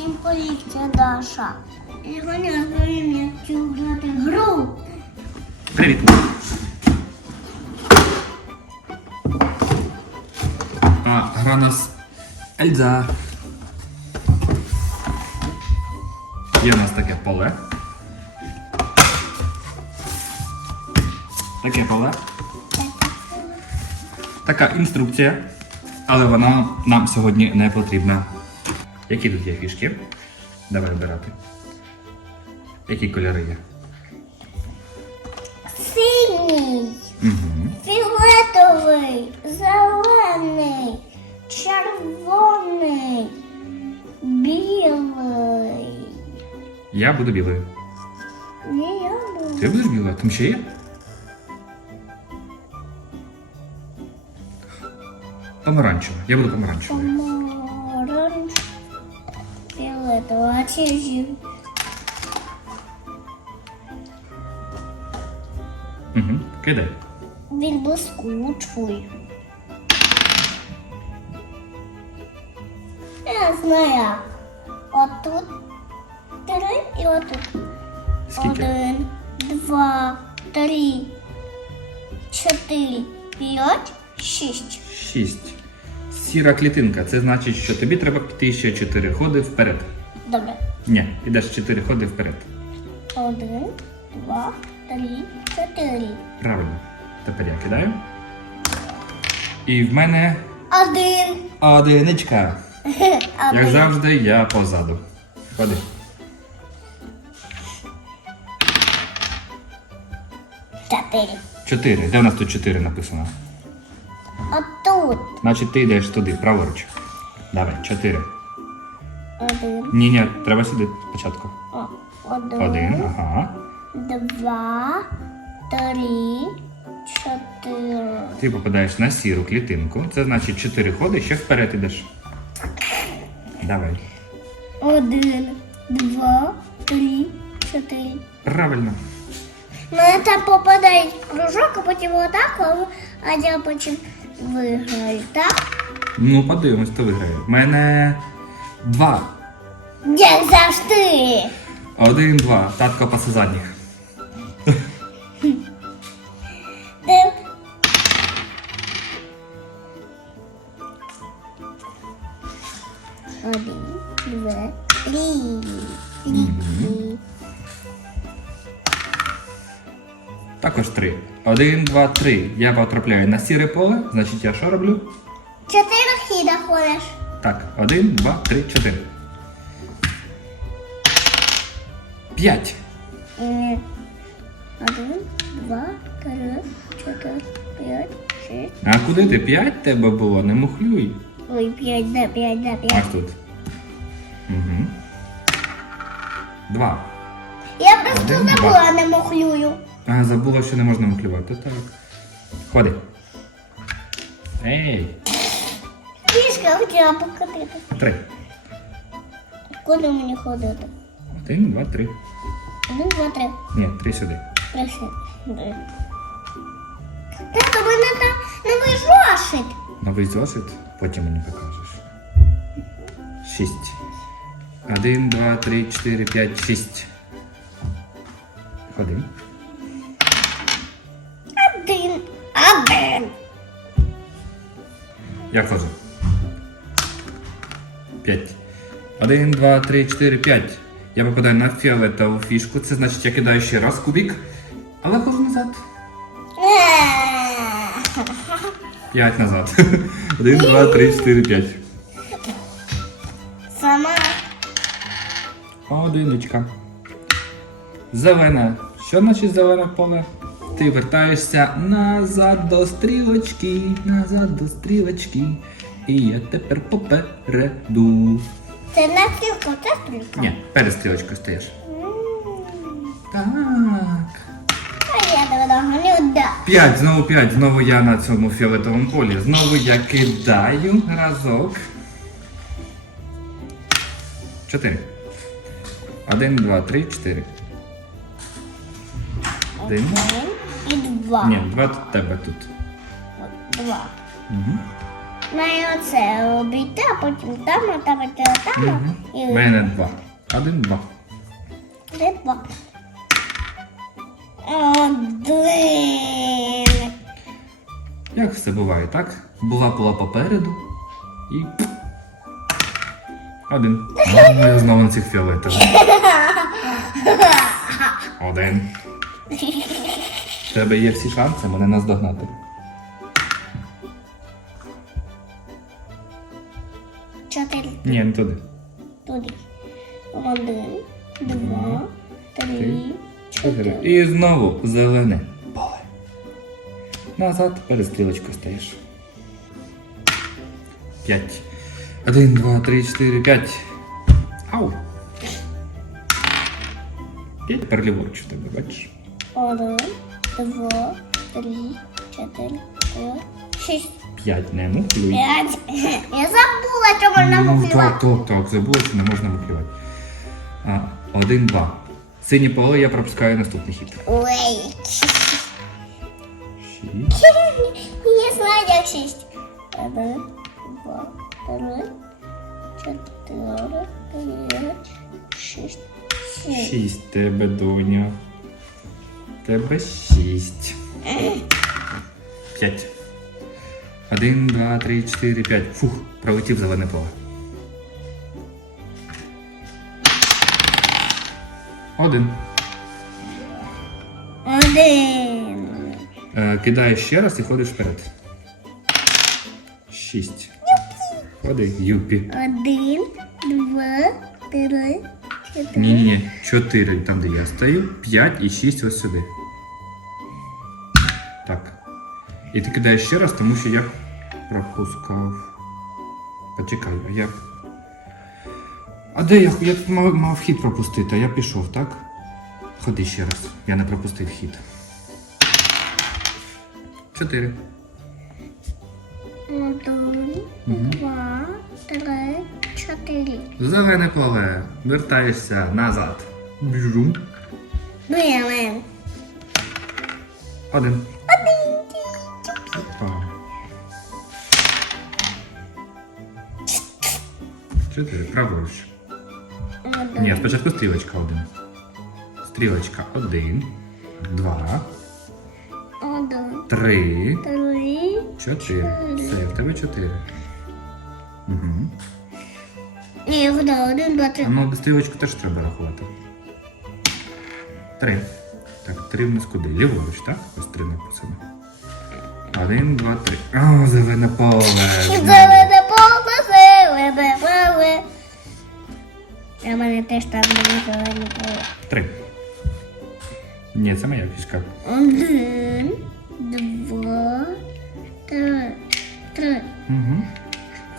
Всім це Даша. І розповім, як цю грати гру. Привіт. А, гра нас Ельза. Є у нас таке поле. Таке поле. Така інструкція, але вона нам сьогодні не потрібна. Які тут є фішки? Давай обирати. Які кольори є? Синій, Угу. фіолетовий, зелений, червоний, білий. Я буду білою. Ні, я буду. Ти будеш білою? Там ще є? Помаранчева. Я буду помаранчевою. Зі- Угу. Кидай. Він блискучий. Я знаю. Отут три і отут. Скільки? Один, два, три, чотири, п'ять, шість. Шість. Сіра клітинка. Це значить, що тобі треба піти ще чотири ходи вперед. Добре. Ні, підеш чотири ходи вперед. Один, два, три, чотири. Правильно. Тепер я кидаю. І в мене Один. одиничка. Як Один. завжди, я позаду. Ходи. Чотири. Чотири. Де у нас тут чотири написано? Отут. Значить, ти йдеш туди, праворуч. Давай, чотири. Один. Ні, ні, треба сюди спочатку. О, один. Один, ага. Два, три, чотири. Ти попадаєш на сіру клітинку. Це значить 4 ходи, ще вперед ідеш. Давай. Один, два, три, чотири. Правильно. Мене там попадає в кружок, а потім отак, а- а я потім виграю, так? Ну, подивимось, хто виграє. У мене два. Як завжди. Один, два. Татко пасе задніх. Один, два, три. Три. Також три. Один, два, три. Я потрапляю на сіре поле, значить я що роблю? Чотири хіда ходиш. Так, один, два, три, чотири. П'ять. Ні. Один, два, три, чотири, п'ять, шість. А куди ти? П'ять тебе було? Не мухлюй. Ой, п'ять, да, п'ять, да, п'ять. Ось тут. Угу. Два. Я просто Один, забула, не мохлюю. А, забула, що не можна мухлювати. Так. Ходи. Ей, я хотіла покатити. Три. Куди мені ходити? Один, два, три. Один, два, три. Ні, три сюди. Три сюди. Тато, мене там новий зошит. Новий зошит, потім мені покажеш. Шість. Один, два, три, чотири, п'ять, шість. Ходи. Один. Один. Я кажу. 5. 1, 2, 3, 4, 5. Я попадаю на фіолетову фішку. Це значить, я кидаю ще раз кубік. але кожен назад. 5 назад. 1, 2, 3, 4, 5. Сама. Одиночка. Зелена. Що значить зелене поле? Ти вертаєшся назад до стрілочки. Назад до стрілочки. І я тепер попереду. Це не філка, це стрілка. Ні, перед стрілочкою стоїш. Так. А я догоню, да. П'ять, знову п'ять, знову я на цьому фіолетовому полі. Знову я кидаю разок. Чотири. Один, два, три, чотири. Один. Один і два. Ні, два тут тебе тут. Два. Угу. Має оце робити, а потім там, а там, а там, а там. Мгм. І У мене два. Один, два. де два. Один. Як все буває, так? Була була попереду і. Один. Ну, я знову на цих фіолетових. Один. В тебе є всі шанси мене наздогнати. Ні, не туди. Туди. Один, два, три, Чотири. І знову зелене поле. Назад перед стрілочкою стаєш. П'ять. Один, два, три, чотири, п'ять. Ау. П'ять тепер ліворуч у тебе, бачиш? Один, два, три, чотири, п'ять, шість. П'ять не мухлюй. П'ять. Я забула, що можна Ну, мухлювати. так, так, так, забула, що не можна мухлювати. А, один, два. Синє поле я пропускаю наступний хід. Ой. Шість. Я знаю, як шість. Один, два, три, чотири, п'ять, шість, сім. Шість тебе, доня. Тебе шість. П'ять. Один, два, три, чотири, п'ять. Фух, пролетів зелене поле. Один. Один. Е, кидаєш ще раз і ходиш вперед. Шість. Ходи, юпі. Один, два, три, чотири. Ні, ні, ні. Чотири там, де я стою. П'ять і шість ось сюди. І ти кидаєш ще раз, тому що я пропускав. Почекай, а я. А де я? Я тут мав, мав хід пропустити, а я пішов, так? Ходи ще раз. Я не пропустив хід. Чотири. Один, два, три, чотири. Зелене поле. Вертаєшся назад. Бжум. Один. Чотири. Праворуч. Ні, спочатку стрілочка один. Стрілочка один, два, Один, три, три. чотири. Все, в тебе чотири. Угу. Ні, куди? Один, два, три. А ну стрілочку теж треба рахувати. Три. Так, три в нас куди? Ліворуч, так? Ось три написано. Один, два, три. О, зелене поле. Зелене теж там буде зелене поле. Три. Ні, це моя фішка. Один, два, три. Три. Угу.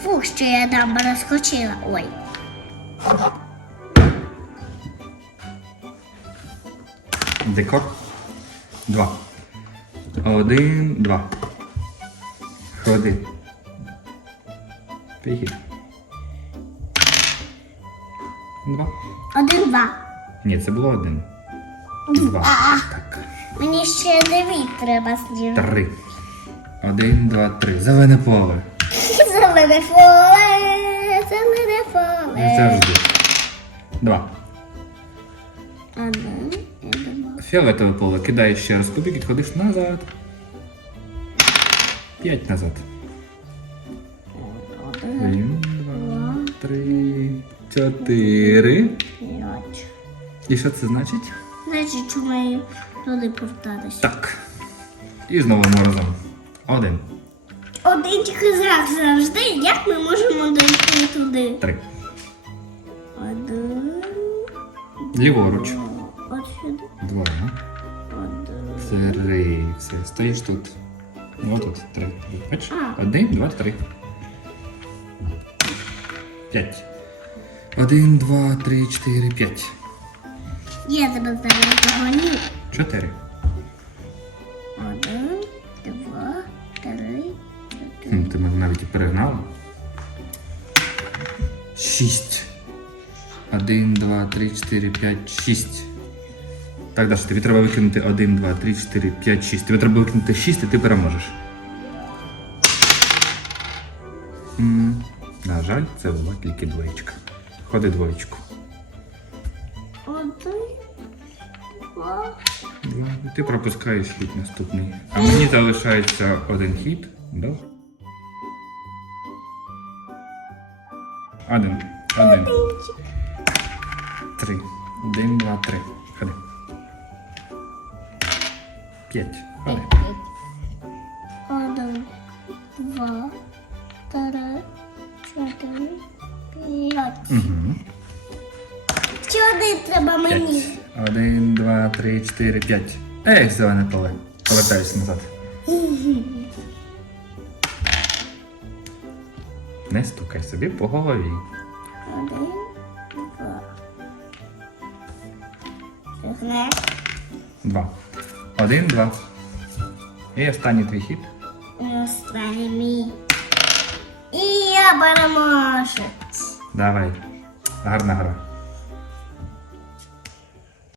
Фух, що я там розскочила. Ой. Декор. Два. Один, два. Ходи. Прихід. Два. Один, два. Ні, це було один. Два. Так. Мені ще дев'ять треба слів. Три. Один, два, три. Зелене поле. Зелене поле, зелене Як поле. завжди. Два. Один, і два. Фіолетове поле. Кидаєш ще раз кубик і ходиш назад. П'ять назад. Чотири. п'ять. І що це значить? Значить, чому я туди повертатися? Так. І знову ми разом. Один, Один тільки знак завжди. Як ми можемо дойти туди? три. Один. Ліворуч. От сюди. Два. Один. Три. Все, стоїш тут. Ну тут три. Бачиш? Один, два, три. П'ять. Один, два, три, чотири, п'ять. Я тебе зараз догоню. Чотири. Один, два, три, чотири. Хм, ти мене навіть і перегнала. Шість. Один, два, три, чотири, п'ять, шість. Так, Даша, тобі треба викинути один, два, три, чотири, п'ять, шість. Тобі треба викинути шість, і ти переможеш. М, На жаль, це була тільки двоєчка. Ходи двоєчку. Один, два, Два. Ти пропускаєш хід наступний. А мені залишається один хід. Да? Один. Один. Три. Один, два, три. Ходи. П'ять. Ходи. Три, чотири, п'ять. Ех, зелене поле. Повертаюся назад. Не стукай собі по голові. Один, два. Чотири. Два. Один, два. І останній твій хід. І останній мій. І я переможець. Давай. Гарна гра.